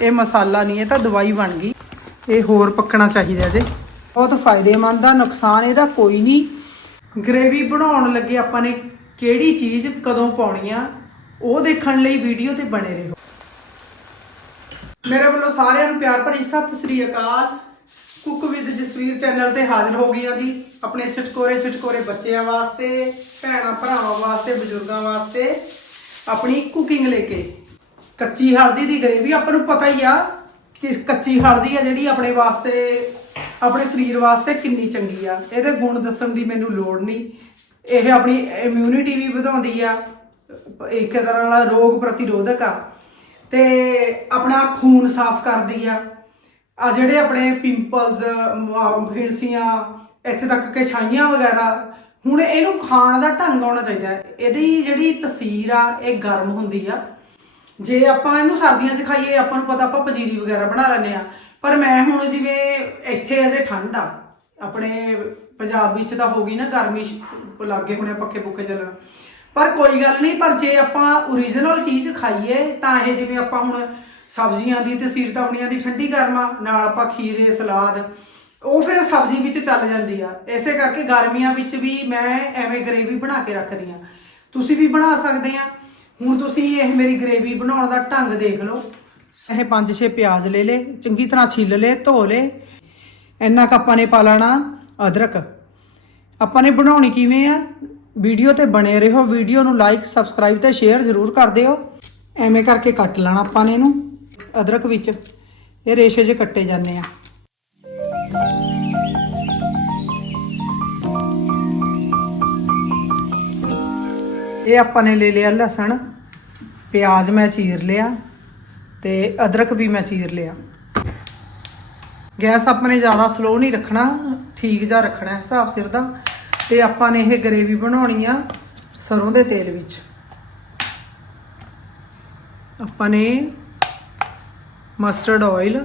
ਇਹ ਮਸਾਲਾ ਨਹੀਂ, ਇਹ ਤਾਂ ਦਵਾਈ ਬਣ ਗਈ। ਇਹ ਹੋਰ ਪੱਕਣਾ ਚਾਹੀਦਾ ਜੇ। ਬਹੁਤ ਫਾਇਦੇਮੰਦ ਆ, ਨੁਕਸਾਨ ਇਹਦਾ ਕੋਈ ਨਹੀਂ। ਗ੍ਰੇਵੀ ਬਣਾਉਣ ਲੱਗੇ ਆਪਾਂ ਨੇ ਕਿਹੜੀ ਚੀਜ਼ ਕਦੋਂ ਪਾਉਣੀ ਆ, ਉਹ ਦੇਖਣ ਲਈ ਵੀਡੀਓ ਤੇ ਬਣੇ ਰਹੋ। ਮੇਰੇ ਵੱਲੋਂ ਸਾਰਿਆਂ ਨੂੰ ਪਿਆਰ ਭਰੀ ਸਤਿ ਸ੍ਰੀ ਅਕਾਲ। ਕੁੱਕ ਵਿਦ ਜਸਵੀਰ ਚੈਨਲ ਤੇ ਹਾਜ਼ਰ ਹੋ ਗਈ ਆ ਜੀ ਆਪਣੇ ਛਟਕੋਰੇ ਛਟਕੋਰੇ ਬੱਚਿਆਂ ਵਾਸਤੇ, ਭੈਣਾਂ ਭਰਾਵਾਂ ਵਾਸਤੇ, ਬਜ਼ੁਰਗਾਂ ਵਾਸਤੇ, ਆਪਣੀ ਕੁਕਿੰਗ ਲੈ ਕੇ। ਕੱਚੀ ਹਲਦੀ ਦੀ ਗਰੇਵੀ ਆਪਾਂ ਨੂੰ ਪਤਾ ਹੀ ਆ ਕਿ ਕੱਚੀ ਹਲਦੀ ਆ ਜਿਹੜੀ ਆਪਣੇ ਵਾਸਤੇ, ਆਪਣੇ ਸਰੀਰ ਵਾਸਤੇ ਕਿੰਨੀ ਚੰਗੀ ਆ। ਇਹਦੇ ਗੁਣ ਦੱਸਣ ਦੀ ਮੈਨੂੰ ਲੋੜ ਨਹੀਂ। ਇਹ ਆਪਣੀ ਇਮਿਊਨਿਟੀ ਵੀ ਵਧਾਉਂਦੀ ਆ। ਇੱਕ ਤਰ੍ਹਾਂ ਨਾਲ ਰੋਗ ਪ੍ਰਤੀਰੋਧਕ ਆ। ਤੇ ਆਪਣਾ ਖੂਨ ਸਾਫ਼ ਕਰਦੀ ਆ। ਆ ਜਿਹੜੇ ਆਪਣੇ ਪਿੰਪਲਸ ਫਿਰਸੀਆਂ ਇੱਥੇ ਤੱਕ ਕਿ ਛਾਈਆਂ ਵਗੈਰਾ, ਹੁਣ ਇਹਨੂੰ ਖਾਣ ਦਾ ਢੰਗ ਆਉਣਾ ਚਾਹੀਦਾ। ਇਹਦੀ ਜਿਹੜੀ ਤਸੀਰ ਆ, ਇਹ ਗਰਮ ਹੁੰਦੀ ਆ। ਜੇ ਆਪਾਂ ਇਹਨੂੰ ਸਰਦੀਆਂ 'ਚ ਖਾਈਏ ਆਪਾਂ ਨੂੰ ਪਤਾ ਆਪਾਂ ਪਜੀਰੀ ਵਗੈਰਾ ਬਣਾ ਲੈਂਦੇ ਆ ਪਰ ਮੈਂ ਹੁਣ ਜਿਵੇਂ ਇੱਥੇ ਅਜੇ ਠੰਡ ਆ, ਆਪਣੇ ਪੰਜਾਬ ਵਿੱਚ ਤਾਂ ਹੋ ਗਈ ਨਾ ਗਰਮੀ ਸ਼- ਲੱਗੇ ਹੋਣੇ ਪੱਖੇ ਪੁੱਖੇ ਚੱਲਣ। ਪਰ ਕੋਈ ਗੱਲ ਨਹੀਂ, ਪਰ ਜੇ ਆਪਾਂ ਓਰੀਜਨਲ ਚੀਜ਼ ਖਾਈਏ, ਤਾਂ ਇਹ ਜਿਵੇਂ ਆਪਾਂ ਹੁਣ ਸਬਜ਼ੀਆਂ ਦੀ ਤੇ ਸੀਰਤਾਵਣੀਆਂ ਦੀ ਠੰਡੀ ਗਰਮਾ, ਨਾਲ ਆਪਾਂ ਖੀਰੇ, ਸਲਾਦ, ਉਹ ਫਿਰ ਸਬਜ਼ੀ ਵਿੱਚ ਚੱਲ ਜਾਂਦੀ ਆ। ਇਸੇ ਕਰਕੇ ਗਰਮੀਆਂ ਵਿੱਚ ਵੀ ਮੈਂ ਐਵੇਂ ਗਰੇਵੀ ਬਣਾ ਕੇ ਰੱਖਦੀ ਆ ਤੁਸੀਂ ਵੀ ਬਣਾ ਸਕਦੇ ਆ। ਹੁਣ ਤੁਸੀਂ ਇਹ ਮੇਰੀ ਗਰੇਵੀ ਬਣਾਉਣ ਦਾ ਢੰਗ ਦੇਖ ਲਓ। ਇਹ ਪੰਜ ਛੇ ਪਿਆਜ਼ ਲੈ ਲੇ ਚੰਗੀ ਤਰ੍ਹਾਂ ਛਿੱਲ ਲੇ ਧੋ ਲੇ ਇੰਨਾ ਕੁ ਆਪਾਂ ਨੇ ਪਾ ਲੈਣਾ ਅਦਰਕ। ਆਪਾਂ ਨੇ ਬਣਾਉਣੀ ਕਿਵੇਂ ਆ? ਵੀਡੀਓ ਤੇ ਬਣੇ ਰਹੋ। ਵੀਡੀਓ ਨੂੰ ਲਾਈਕ ਸਬਸਕ੍ਰਾਈਬ ਤੇ ਸ਼ੇਅਰ ਜ਼ਰੂਰ ਕਰ ਦਿਓ। ਐਵੇਂ ਕਰਕੇ ਕੱਟ ਲੈਣਾ ਆਪਾਂ ਨੇ ਇਹਨੂੰ। ਅਦਰਕ ਵਿੱਚ। ਇਹ ਰੇਸ਼ੇ 'ਚ ਕੱਟੇ ਜਾਂਦੇ ਆ। ਇਹ ਆਪਾਂ ਨੇ ਲੈ ਲਿਆ ਲਸਣ, ਪਿਆਜ਼ ਮੈਂ ਚੀਰ ਲਿਆ ਤੇ ਅਦਰਕ ਵੀ ਮੈਂ ਚੀਰ ਲਿਆ। ਗੈਸ ਆਪਾਂ ਨੇ ਜ਼ਿਆਦਾ ਸਲੋ ਨਹੀਂ ਰੱਖਣਾ, ਠੀਕ ਜਿਹਾ ਰੱਖਣਾ ਹਿਸਾਬ ਸਿਰ ਦਾ। ਤੇ ਆਪਾਂ ਨੇ ਇਹ ਗਰੇਵੀ ਬਣਾਉਣੀ ਆ ਸਰੋਂ ਦੇ ਤੇਲ ਵਿੱਚ। ਆਪਾਂ ਨੇ ਮਸਟਰਡ ਆਇਲ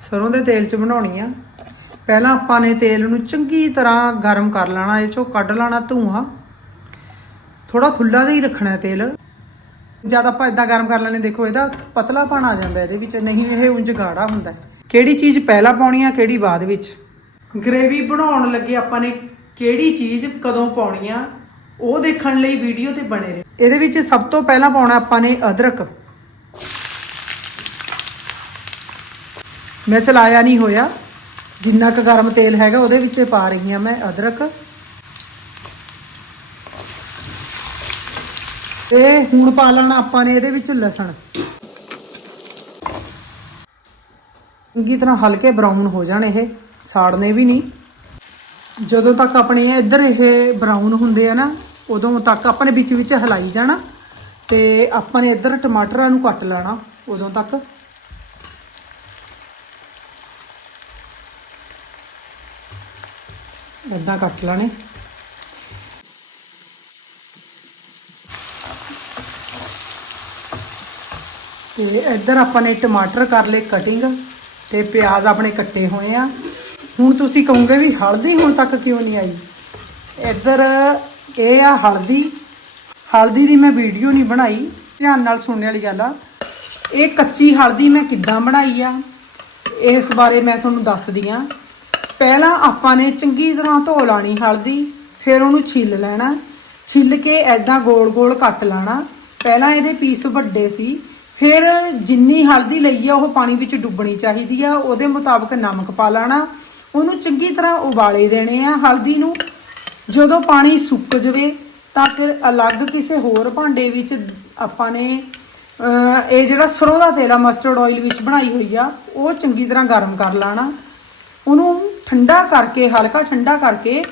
ਸਰੋਂ ਦੇ ਤੇਲ 'ਚ ਬਣਾਉਣੀ ਆ। ਪਹਿਲਾਂ ਆਪਾਂ ਨੇ ਤੇਲ ਨੂੰ ਚੰਗੀ ਤਰ੍ਹਾਂ ਗਰਮ ਕਰ ਲੈਣਾ, ਇਹ ਚੋਂ ਕੱਢ ਲੈਣਾ ਧੂਆਂ। ਥੋੜਾ ਖੁੱਲਾ ਜਿਹਾ ਹੀ ਰੱਖਣਾ ਤੇਲ। ਜਦ ਆਪਾਂ ਇਦਾਂ ਗਰਮ ਕਰ ਲੈਣੇ ਦੇਖੋ ਇਹਦਾ ਪਤਲਾ ਆ ਜਾਂਦਾ ਇਹਦੇ ਵਿੱਚ, ਨਹੀਂ ਇਹ ਉਂਝ ਗਾੜਾ ਹੁੰਦਾ ਕਿਹੜੀ ਚੀਜ਼ ਪਹਿਲਾਂ ਪਾਉਣੀ ਆ, ਕਿਹੜੀ ਬਾਅਦ ਵਿੱਚ? ਗ੍ਰੇਵੀ ਬਣਾਉਣ ਲੱਗੇ ਆਪਾਂ ਨੇ ਕਿਹੜੀ ਚੀਜ਼ ਕਦੋਂ ਪਾਉਣੀ ਆ, ਉਹ ਦੇਖਣ ਲਈ ਵੀਡੀਓ ਤੇ ਬਣੇ ਰਹੋ। ਇਹਦੇ ਵਿੱਚ ਸਭ ਤੋਂ ਪਹਿਲਾਂ ਪਾਉਣਾ ਆਪਾਂ ਨੇ ਅਦਰਕ। ਮੈਂ ਚਲਾਇਆ ਨਹੀਂ ਹੋਇਆ। ਜਿੰਨਾ ਕੁ ਗਰਮ ਤੇਲ ਹੈਗਾ, ਉਹਦੇ ਵਿੱਚ ਪਾ ਰਹੀ ਹਾਂ ਮੈਂ ਅਦਰਕ। ਤੇ ਹੁਣ ਪਾ ਲੈਣਾ ਆਪਾਂ ਨੇ ਇਹਦੇ ਵਿੱਚ ਲਸਣ। ਚੰਗੀ ਤਰ੍ਹਾਂ ਹਲਕੇ ਬਰਾਊਨ ਹੋ ਜਾਣ ਇਹ, ਸਾੜਨੇ ਵੀ ਨਹੀਂ। ਜਦੋਂ ਤੱਕ ਆਪਣੇ ਇੱਧਰ ਇਹ ਬਰਾਊਨ ਹੁੰਦੇ ਆ ਨਾ, ਉਦੋਂ ਤੱਕ ਆਪਾਂ ਨੇ ਵਿੱਚ ਵਿੱਚ ਹਲਾਈ ਜਾਣਾ ਤੇ ਆਪਾਂ ਨੇ ਇੱਧਰ ਟਮਾਟਰਾਂ ਨੂੰ ਕੱਟ ਲੈਣਾ, ਉਦੋਂ ਤੱਕ। ਇਦਾਂ ਕੱਟ ਲੈਣੇ। ਤੇ ਇੱਧਰ ਆਪਾਂ ਨੇ ਟਮਾਟਰ ਕਰ ਲਏ ਕਟਿੰਗ ਤੇ ਪਿਆਜ਼ ਆਪਣੇ ਕੱਟੇ ਹੋਏ ਆ। ਹੁਣ ਤੁਸੀਂ ਕਹੋਗੇ ਵੀ ਹਲਦੀ ਹੁਣ ਤੱਕ ਕਿਉਂ ਨਹੀਂ ਆਈ? ਇੱਧਰ ਇਹ ਆ ਹਲਦੀ। ਹਲਦੀ ਦੀ ਮੈਂ ਵੀਡੀਓ ਨਹੀਂ ਬਣਾਈ। ਧਿਆਨ ਨਾਲ ਸੁਣਨ ਵਾਲੀ ਗੱਲ ਆ। ਇਹ ਕੱਚੀ ਹਲਦੀ ਮੈਂ ਕਿੱਦਾਂ ਬਣਾਈ ਆ? ਇਸ ਬਾਰੇ ਮੈਂ ਤੁਹਾਨੂੰ ਦੱਸਦੀ ਆ। ਪਹਿਲਾਂ ਆਪਾਂ ਨੇ ਚੰਗੀ ਤਰ੍ਹਾਂ ਧੋ ਲਾਣੀ ਹਲਦੀ, ਫਿਰ ਉਹਨੂੰ ਛਿੱਲ ਲੈਣਾ। ਛਿੱਲ ਕੇ ਐਦਾਂ ਗੋਲ-ਗੋਲ ਕੱਟ ਲੈਣਾ। ਪਹਿਲਾਂ ਇਹਦੇ ਪੀਸ ਵੱਡੇ ਸੀ। ਫਿਰ ਜਿੰਨੀ ਹਲਦੀ ਲਈ ਆ, ਉਹ ਪਾਣੀ ਵਿੱਚ ਡੁੱਬਣੀ ਚਾਹੀਦੀ ਆ, ਉਹਦੇ ਮੁਤਾਬਕ ਨਮਕ ਪਾ ਲੈਣਾ, ਉਹਨੂੰ ਚੰਗੀ ਤਰ੍ਹਾਂ ਉਬਾਲੇ ਦੇਣੇ ਆ ਹਲਦੀ ਨੂੰ। ਜਦੋਂ ਪਾਣੀ ਸੁੱਕ ਜਵੇ, ਤਾਂ ਫਿਰ ਅਲੱਗ ਕਿਸੇ ਹੋਰ ਭਾਂਡੇ ਵਿੱਚ ਆਪਾਂ ਨੇ ਇਹ ਜਿਹੜਾ ਸਰੋਂ ਦਾ ਤੇਲ ਆ ਮਸਟਰਡ ਆਇਲ ਵਿੱਚ ਬਣਾਈ ਹੋਈ ਆ, ਉਹ ਚੰਗੀ ਤਰ੍ਹਾਂ ਗਰਮ ਕਰ ਲੈਣਾ। ਉਹਨੂੰ ਠੰਡਾ ਕਰਕੇ, ਹਲਕਾ ਠੰਡਾ ਕਰਕੇ,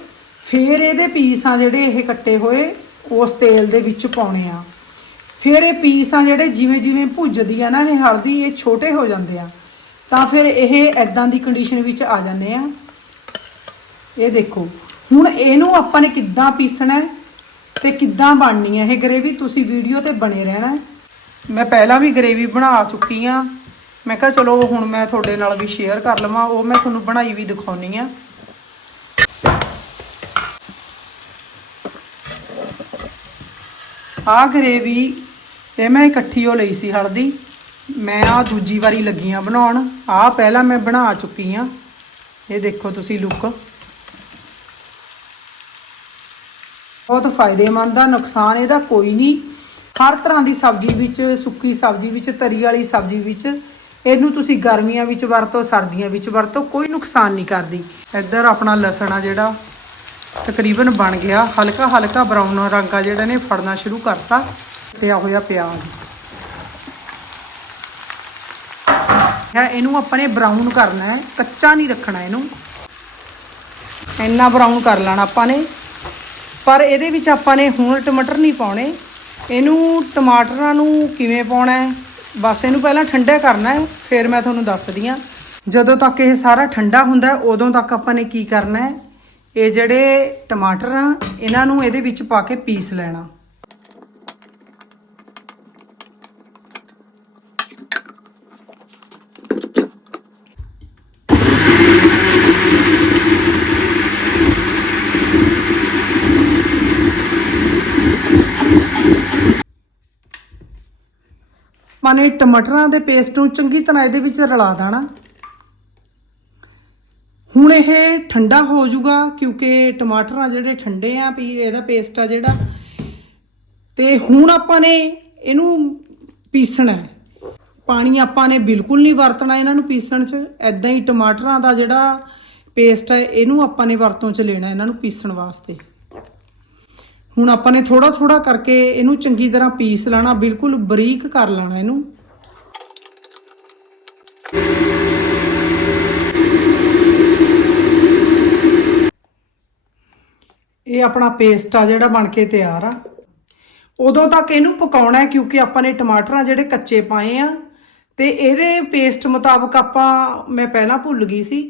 ਫਿਰ ਇਹਦੇ ਪੀਸ ਆ ਜਿਹੜੇ ਇਹ ਕੱਟੇ ਹੋਏ, ਉਸ ਤੇਲ ਦੇ ਵਿੱਚ ਪਾਉਣੇ ਆ। ਫਿਰ ਇਹ ਪੀਸ ਆ ਜਿਹੜੇ ਜਿਵੇਂ ਜਿਵੇਂ ਭੁੱਜਦੀ ਆ ਨਾ ਇਹ ਹਲਦੀ, ਇਹ ਛੋਟੇ ਹੋ ਜਾਂਦੇ ਆ। ਤਾਂ ਫਿਰ ਇਹ ਐਦਾਂ ਦੀ ਕੰਡੀਸ਼ਨ ਵਿੱਚ ਆ ਜਾਂਦੇ ਆ। ਇਹ ਦੇਖੋ, ਹੁਣ ਇਹਨੂੰ ਆਪਾਂ ਨੇ ਕਿੱਦਾਂ ਪੀਸਣਾ ਹੈ ਤੇ ਕਿੱਦਾਂ ਬਣਨੀ ਹੈ? ਇਹ ਗਰੇਵੀ ਤੁਸੀਂ ਵੀਡੀਓ ਤੇ ਬਣੇ ਰਹਿਣਾ ਮੈਂ ਪਹਿਲਾਂ ਵੀ ਗਰੇਵੀ ਬਣਾ ਚੁੱਕੀ ਆ। ਮੈਂ ਕਿਹਾ ਚਲੋ ਹੁਣ ਮੈਂ ਤੁਹਾਡੇ ਨਾਲ ਵੀ ਸ਼ੇਅਰ ਕਰ ਲਵਾਂ, ਉਹ ਮੈਂ ਤੁਹਾਨੂੰ ਬਣਾਈ ਵੀ ਦਿਖਾਉਣੀ ਆ। ਆ ਗਰੇਵੀ ਇਹ ਮੈਂ ਇਕੱਠੀ ਉਹ ਲਈ ਸੀ ਹਲਦੀ। ਮੈਂ ਆ ਦੂਜੀ ਵਾਰੀ ਲੱਗੀਆਂ ਬਣਾਉਣ। ਆ ਪਹਿਲਾਂ ਮੈਂ ਬਣਾ ਚੁੱਕੀ ਆ। ਇਹ ਦੇਖੋ ਤੁਸੀਂ ਲੁੱਕ ਬਹੁਤ ਫਾਇਦੇਮੰਦ ਆ, ਨੁਕਸਾਨ ਇਹਦਾ ਕੋਈ ਨਹੀਂ। ਹਰ ਤਰ੍ਹਾਂ ਦੀ ਸਬਜ਼ੀ ਵਿੱਚ, ਸੁੱਕੀ ਸਬਜ਼ੀ ਵਿੱਚ, ਤਰੀ ਵਾਲੀ ਸਬਜ਼ੀ ਵਿੱਚ, ਇਹਨੂੰ ਤੁਸੀਂ ਗਰਮੀਆਂ ਵਿੱਚ ਵਰਤੋ, ਸਰਦੀਆਂ ਵਿੱਚ ਵਰਤੋ, ਕੋਈ ਨੁਕਸਾਨ ਨਹੀਂ ਕਰਦੀ। ਇੱਧਰ ਆਪਣਾ ਲਸਣ ਆ ਜਿਹੜਾ, ਤਕਰੀਬਨ ਬਣ ਗਿਆ। ਹਲਕਾ ਹਲਕਾ ਬਰਾਊਨ ਰੰਗ ਆ ਜਿਹੜਾ ਨੇ ਫੜਨਾ ਸ਼ੁਰੂ ਕਰਤਾ। ਕੱਟਿਆ ਹੋਇਆ ਪਿਆਜ਼ ਹੈ ਇਹਨੂੰ ਆਪਾਂ ਨੇ ਬਰਾਊਨ ਕਰਨਾ ਹੈ, ਕੱਚਾ ਨਹੀਂ ਰੱਖਣਾ ਇਹਨੂੰ। ਇੰਨਾ ਬਰਾਊਨ ਕਰ ਲੈਣਾ ਆਪਾਂ ਨੇ। ਪਰ ਇਹਦੇ ਵਿੱਚ ਆਪਾਂ ਨੇ ਹੁਣ ਟਮਾਟਰ ਨਹੀਂ ਪਾਉਣੇ। ਇਹਨੂੰ ਟਮਾਟਰਾਂ ਨੂੰ ਕਿਵੇਂ ਪਾਉਣਾ ਹੈ? ਬਸ ਇਹਨੂੰ ਪਹਿਲਾਂ ਠੰਡਾ ਕਰਨਾ ਹੈ, ਫਿਰ ਮੈਂ ਤੁਹਾਨੂੰ ਦੱਸਦੀ ਹਾਂ। ਜਦੋਂ ਤੱਕ ਇਹ ਸਾਰਾ ਠੰਡਾ ਹੁੰਦਾ ਉਦੋਂ ਤੱਕ ਆਪਾਂ ਨੇ ਕੀ ਕਰਨਾ ਹੈ? ਇਹ ਜਿਹੜੇ ਟਮਾਟਰ ਆ, ਇਹਨਾਂ ਨੂੰ ਇਹਦੇ ਵਿੱਚ ਪਾ ਕੇ ਪੀਸ ਲੈਣਾ। ਮਾਨੇ ਟਮਾਟਰਾਂ ਦੇ ਪੇਸਟ ਨੂੰ ਚੰਗੀ ਤਰ੍ਹਾਂ ਇਹਦੇ ਵਿੱਚ ਰਲਾ ਦੇਣਾ। ਹੁਣ ਇਹ ਠੰਡਾ ਹੋ ਜਾਊਗਾ ਕਿਉਂਕਿ ਟਮਾਟਰ ਆ ਜਿਹੜੇ ਠੰਡੇ ਆ ਵੀ ਇਹਦਾ ਪੇਸਟ ਆ ਜਿਹੜਾ। ਤੇ ਹੁਣ ਆਪਾਂ ਨੇ ਇਹਨੂੰ ਪੀਸਣਾ ਪਾਣੀ ਆਪਾਂ ਨੇ ਬਿਲਕੁਲ ਨਹੀਂ ਵਰਤਣਾ ਇਹਨਾਂ ਨੂੰ ਪੀਸਣ 'ਚ। ਐਦਾਂ ਹੀ ਟਮਾਟਰਾਂ ਦਾ ਜਿਹੜਾ ਪੇਸਟ ਹੈ, ਇਹਨੂੰ ਆਪਾਂ ਨੇ ਵਰਤੋਂ 'ਚ ਲੈਣਾ ਇਹਨਾਂ ਨੂੰ ਪੀਸਣ ਵਾਸਤੇ। ਹੁਣ ਆਪਾਂ ਨੇ ਥੋੜਾ ਥੋੜਾ ਕਰਕੇ ਇਹਨੂੰ ਚੰਗੀ ਤਰ੍ਹਾਂ ਪੀਸ ਲੈਣਾ, ਬਿਲਕੁਲ ਬਰੀਕ ਕਰ ਲੈਣਾ ਇਹਨੂੰ। ਇਹ ਆਪਣਾ ਪੇਸਟ ਆ ਜਿਹੜਾ ਬਣ ਕੇ ਤਿਆਰ ਆ। ਉਦੋਂ ਤੱਕ ਇਹਨੂੰ ਪਕਾਉਣਾ ਹੈ ਕਿਉਂਕਿ ਆਪਾਂ ਨੇ ਟਮਾਟਰਾਂ ਜਿਹੜੇ ਕੱਚੇ ਪਾਏ ਆ ਤੇ ਇਹਦੇ ਪੇਸਟ ਮੁਤਾਬਕ ਆਪਾਂ, ਮੈਂ ਪਹਿਲਾਂ ਭੁੱਲ ਗਈ ਸੀ,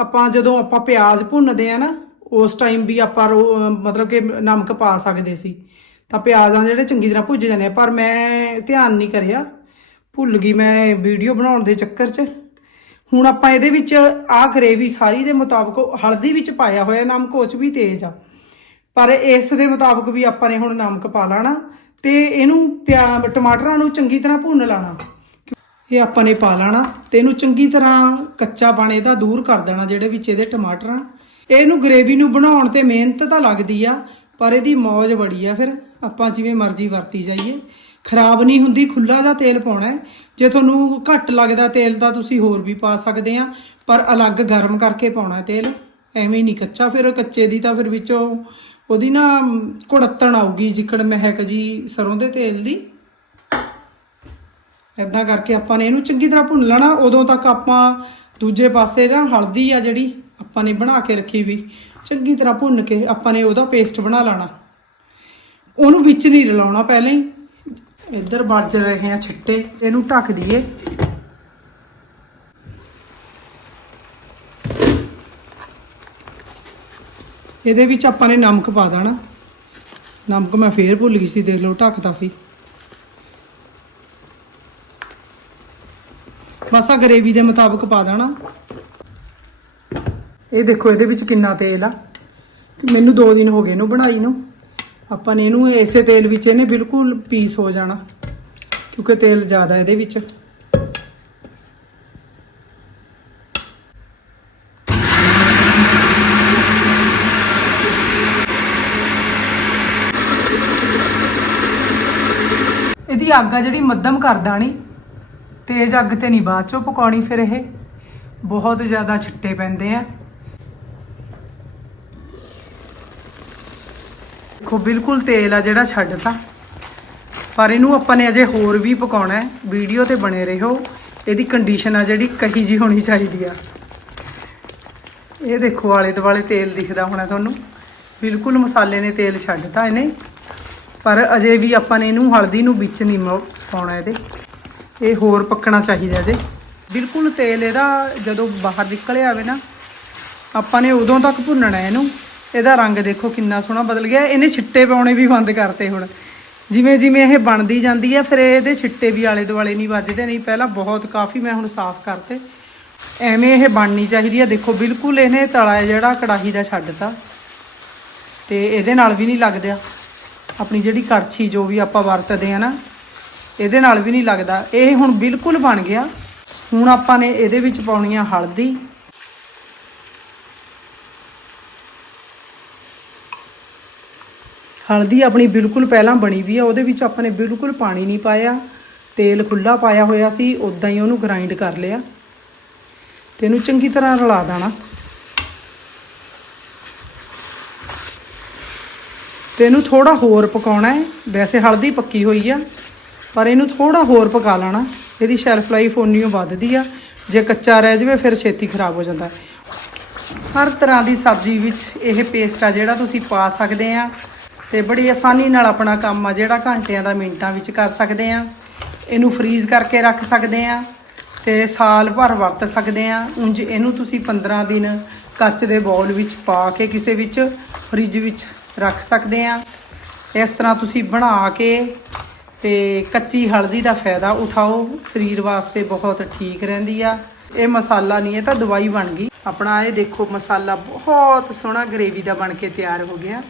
ਆਪਾਂ ਜਦੋਂ ਆਪਾਂ ਪਿਆਜ਼ ਭੁੰਨਦੇ ਆ ਨਾ ਉਸ ਟਾਈਮ ਵੀ ਆਪਾਂ ਰੋ- ਮਤਲਬ ਕਿ ਨਮਕ ਪਾ ਸਕਦੇ ਸੀ। ਤਾਂ ਪਿਆਜ਼ਾਂ ਜਿਹੜੇ ਚੰਗੀ ਤਰ੍ਹਾਂ ਭੁੱਜ ਜਾਂਦੇ ਆ, ਪਰ ਮੈਂ ਧਿਆਨ ਨਹੀਂ ਕਰਿਆ। ਭੁੱਲ ਗਈ ਮੈਂ ਵੀਡੀਓ ਬਣਾਉਣ ਦੇ ਚੱਕਰ 'ਚ। ਹੁਣ ਆਪਾਂ ਇਹਦੇ ਵਿੱਚ ਆਹ ਗਰੇਵੀ ਸਾਰੀ ਦੇ ਮੁਤਾਬਕ ਹਲਦੀ ਵਿੱਚ ਪਾਇਆ ਹੋਇਆ, ਨਮਕ ਉਹ 'ਚ ਵੀ ਤੇਜ਼ ਆ। ਪਰ ਇਸ ਦੇ ਮੁਤਾਬਕ ਵੀ ਆਪਾਂ ਨੇ ਹੁਣ ਨਮਕ ਪਾ ਲੈਣਾ ਤੇ ਇਹਨੂੰ ਪਿਆ, ਟਮਾਟਰਾਂ ਨੂੰ ਚੰਗੀ ਤਰ੍ਹਾਂ ਭੁੰਨ ਲੈਣਾ। ਇਹ ਆਪਾਂ ਨੇ ਪਾ ਲੈਣਾ ਤੇ ਇਹਨੂੰ ਚੰਗੀ ਤਰ੍ਹਾਂ ਕੱਚਾ ਪਾਣੀ ਦਾ ਦੂਰ ਕਰ ਦੇਣਾ, ਜਿਹੜੇ ਵਿੱਚ ਇਹਦੇ ਟਮਾਟਰ ਆ। ਇਹਨੂੰ ਗਰੇਵੀ ਨੂੰ ਬਣਾਉਣ ਤੇ ਮਿਹਨਤ ਤਾਂ ਲੱਗਦੀ ਆ, ਪਰ ਇਹਦੀ ਮੌਜ ਬੜੀ ਆ ਫਿਰ। ਆਪਾਂ ਜਿਵੇਂ ਮਰਜ਼ੀ ਵਰਤੀ ਜਾਈਏ। ਖਰਾਬ ਨਹੀਂ ਹੁੰਦੀ ਖੁੱਲਾ ਦਾ ਤੇਲ ਪਾਉਣਾ ਹੈ। ਜੇ ਤੁਹਾਨੂੰ ਘੱਟ ਲੱਗਦਾ ਤੇਲ ਤਾਂ ਤੁਸੀਂ ਹੋਰ ਵੀ ਪਾ ਸਕਦੇ ਆ, ਪਰ ਅਲੱਗ ਗਰਮ ਕਰਕੇ ਪਾਉਣਾ ਤੇਲ। ਐਵੇਂ ਹੀ ਨਹੀਂ ਕੱਚਾ, ਫਿਰ ਕੱਚੇ ਦੀ ਤਾਂ ਫਿਰ ਵਿੱਚੋਂ ਉਹਦੀ ਨਾ ਕੁੜੱਤਣ ਆਊਗੀ, ਜਿੱਕੜ ਮਹਿਕ ਜੀ ਸਰੋਂ ਦੇ ਤੇਲ ਦੀ। ਇਦਾਂ ਕਰਕੇ ਆਪਾਂ ਨੇ ਇਹਨੂੰ ਚੰਗੀ ਤਰ੍ਹਾਂ ਭੁੰਨ ਲੈਣਾ ਉਦੋਂ ਤੱਕ ਆਪਾਂ ਦੂਜੇ ਪਾਸੇ ਨਾ ਹਲਦੀ ਆ ਜਿਹੜੀ ਆਪਾਂ ਨੇ ਬਣਾ ਕੇ ਰੱਖੀ ਵੀ, ਚੰਗੀ ਤਰ੍ਹਾਂ ਭੁੰਨ ਕੇ ਆਪਾਂ ਨੇ ਉਹਦਾ ਪੇਸਟ ਬਣਾ ਲੈਣਾ। ਉਹਨੂੰ ਵਿੱਚ ਨਹੀਂ ਰਲਾਉਣਾ ਪਹਿਲਾਂ ਹੀ। ਇੱਧਰ ਵੱਜ ਰਹੇ ਆ ਛਿੱਟੇ, ਇਹਨੂੰ ਢੱਕ ਦਈਏ। ਇਹਦੇ ਵਿੱਚ ਆਪਾਂ ਨੇ ਨਮਕ ਪਾ ਦੇਣਾ। ਨਮਕ ਮੈਂ ਫੇਰ ਭੁੱਲ ਗਈ ਸੀ, ਦੇਖ ਲਓ ਢੱਕਦਾ ਸੀ। ਬਸ ਆ ਗਰੇਵੀ ਦੇ ਮੁਤਾਬਕ ਪਾ ਦੇਣਾ। ਇਹ ਦੇਖੋ, ਇਹਦੇ ਵਿੱਚ ਕਿੰਨਾ ਤੇਲ ਆ। ਮੈਨੂੰ 2 ਦਿਨ ਹੋ ਗਏ ਇਹਨੂੰ ਬਣਾਈ ਨੂੰ। ਆਪਾਂ ਨੇ ਇਹਨੂੰ ਇਸੇ ਤੇਲ ਵਿੱਚ ਇਹਨੇ ਬਿਲਕੁਲ ਪੀਸ ਹੋ ਜਾਣਾ, ਕਿਉਂਕਿ ਤੇਲ ਜ਼ਿਆਦਾ ਇਹਦੇ ਵਿੱਚ। ਇਹਦੀ ਅੱਗ ਆ ਜਿਹੜੀ ਮੱਧਮ ਕਰ ਦੇਣੀ। ਤੇਜ਼ ਅੱਗ ਤੇ ਨਹੀਂ, ਬਾਅਦ ਚੋਂ ਪਕਾਉਣੀ ਫਿਰ ਇਹ। ਬਹੁਤ ਜ਼ਿਆਦਾ ਛਿੱਟੇ ਪੈਂਦੇ ਆ। ਦੇਖੋ, ਬਿਲਕੁਲ ਤੇਲ ਆ ਜਿਹੜਾ ਛੱਡਤਾ। ਪਰ ਇਹਨੂੰ ਆਪਾਂ ਨੇ ਅਜੇ ਹੋਰ ਵੀ ਪਕਾਉਣਾ ਹੈ। ਵੀਡੀਓ ਤੇ ਬਣੇ ਰਹੋ। ਇਹਦੀ ਕੰਡੀਸ਼ਨ ਆ ਜਿਹੜੀ ਕਹੀ ਜੀ ਹੋਣੀ ਚਾਹੀਦੀ ਆ। ਇਹ ਦੇਖੋ, ਆਲੇ ਦੁਆਲੇ ਤੇਲ ਦਿਖਦਾ ਹੋਣਾ ਤੁਹਾਨੂੰ। ਬਿਲਕੁਲ ਮਸਾਲੇ ਨੇ ਤੇਲ ਛੱਡਤਾ ਇਹਨੇ। ਪਰ ਅਜੇ ਵੀ ਆਪਾਂ ਨੇ ਇਹਨੂੰ ਹਲਦੀ ਨੂੰ ਵਿੱਚ ਨਹੀਂ ਪਾਉਣਾ ਇਹਦੇ। ਇਹ ਹੋਰ ਪੱਕਣਾ ਚਾਹੀਦਾ ਜੇ। ਬਿਲਕੁਲ ਤੇਲ ਇਹਦਾ ਜਦੋਂ ਬਾਹਰ ਨਿਕਲ ਆਵੇ ਨਾ, ਆਪਾਂ ਨੇ ਉਦੋਂ ਤੱਕ ਭੁੰਨਣਾ ਇਹਨੂੰ। ਇਹਦਾ ਰੰਗ ਦੇਖੋ ਕਿੰਨਾ ਸੋਹਣਾ ਬਦਲ ਗਿਆ। ਇਹਨੇ ਛਿੱਟੇ ਪਾਉਣੇ ਵੀ ਬੰਦ ਕਰਤੇ ਹੁਣ। ਜਿਵੇਂ ਜਿਵੇਂ ਇਹ ਬਣਦੀ ਜਾਂਦੀ ਹੈ, ਫਿਰ ਇਹਦੇ ਛਿੱਟੇ ਵੀ ਆਲੇ ਦੁਆਲੇ ਨਹੀਂ ਵੱਜਦੇ। ਨਹੀਂ, ਪਹਿਲਾਂ ਬਹੁਤ ਕਾਫੀ ਮੈਂ ਹੁਣ ਸਾਫ਼ ਕਰਤੇ। ਐਵੇਂ ਇਹ ਬਣਨੀ ਚਾਹੀਦੀ ਹੈ। ਦੇਖੋ, ਬਿਲਕੁਲ ਇਹਨੇ ਤਲਾ ਜਿਹੜਾ ਕੜਾਹੀ ਦਾ ਛੱਡਤਾ। ਤੇ ਇਹਦੇ ਨਾਲ ਵੀ ਨਹੀਂ ਲੱਗਦਾ। ਆਪਣੀ ਜਿਹੜੀ ਕੜਛੀ ਜੋ ਵੀ ਆਪਾਂ ਵਰਤਦੇ ਆ ਨਾ, ਇਹਦੇ ਨਾਲ ਵੀ ਨਹੀਂ ਲੱਗਦਾ। ਇਹ ਹੁਣ ਬਿਲਕੁਲ ਬਣ ਗਿਆ। ਹੁਣ ਆਪਾਂ ਨੇ ਇਹਦੇ ਵਿੱਚ ਪਾਉਣੀ ਆ ਹਲਦੀ। ਹਲਦੀ ਆਪਣੀ ਬਿਲਕੁਲ ਪਹਿਲਾਂ ਬਣੀ ਵੀ ਆ, ਉਹਦੇ ਵਿੱਚ ਆਪਾਂ ਨੇ ਬਿਲਕੁਲ ਪਾਣੀ ਨਹੀਂ ਪਾਇਆ, ਤੇਲ ਖੁੱਲਾ ਪਾਇਆ ਹੋਇਆ ਸੀ ਉਦਾਂ ਹੀ ਉਹਨੂੰ ਗ੍ਰਾਈਂਡ ਕਰ ਲਿਆ। ਤੇ ਇਹਨੂੰ ਚੰਗੀ ਤਰ੍ਹਾਂ ਰਲਾ ਦੇਣਾ। ਤੇ ਇਹਨੂੰ ਥੋੜਾ ਹੋਰ ਪਕਾਉਣਾ ਹੈ। ਵੈਸੇ ਹਲਦੀ ਪੱਕੀ ਹੋਈ ਆ, ਪਰ ਇਹਨੂੰ ਥੋੜਾ ਹੋਰ ਪਕਾ ਲੈਣਾ। ਇਹਦੀ ਸ਼ੈਲਫ ਲਾਈਫ ਓਨੀਓ ਵੱਧਦੀ ਆ। ਜੇ ਕੱਚਾ ਰਹਿ ਜਾਵੇ, ਫਿਰ ਛੇਤੀ ਖਰਾਬ ਹੋ ਜਾਂਦਾ। ਹਰ ਤਰ੍ਹਾਂ ਦੀ ਸਬਜ਼ੀ ਵਿੱਚ ਇਹ ਪੇਸਟ ਆ ਜਿਹੜਾ ਤੁਸੀਂ ਪਾ ਸਕਦੇ ਆ। ਤੇ ਬੜੀ ਆਸਾਨੀ ਨਾਲ ਆਪਣਾ ਕੰਮ ਆ, ਜਿਹੜਾ ਘੰਟਿਆਂ ਦਾ ਮਿੰਟਾਂ ਵਿੱਚ ਕਰ ਸਕਦੇ ਆ। ਇਹਨੂੰ ਫਰੀਜ਼ ਕਰਕੇ ਰੱਖ ਸਕਦੇ ਆ ਤੇ ਸਾਲ ਭਰ ਵਰਤ ਸਕਦੇ ਆ। ਉਂਝ ਇਹਨੂੰ ਤੁਸੀਂ 15 ਦਿਨ ਕੱਚ ਦੇ ਬਾਉਲ ਵਿੱਚ ਪਾ ਕੇ ਕਿਸੇ ਵਿੱਚ ਫ੍ਰਿਜ ਵਿੱਚ ਰੱਖ ਸਕਦੇ ਆ। ਇਸ ਤਰ੍ਹਾਂ ਤੁਸੀਂ ਬਣਾ ਕੇ ਤੇ ਕੱਚੀ ਹਲਦੀ ਦਾ ਫਾਇਦਾ ਉਠਾਓ। ਸਰੀਰ ਵਾਸਤੇ ਬਹੁਤ ਠੀਕ ਰਹਿੰਦੀ ਆ। ਇਹ ਮਸਾਲਾ ਨਹੀਂ, ਇਹ ਤਾਂ ਦਵਾਈ ਬਣ ਗਈ। ਆਪਣਾ ਇਹ ਦੇਖੋ ਮਸਾਲਾ ਬਹੁਤ ਸੋਹਣਾ ਗ੍ਰੇਵੀ ਦਾ ਬਣ ਕੇ ਤਿਆਰ ਹੋ ਗਿਆ।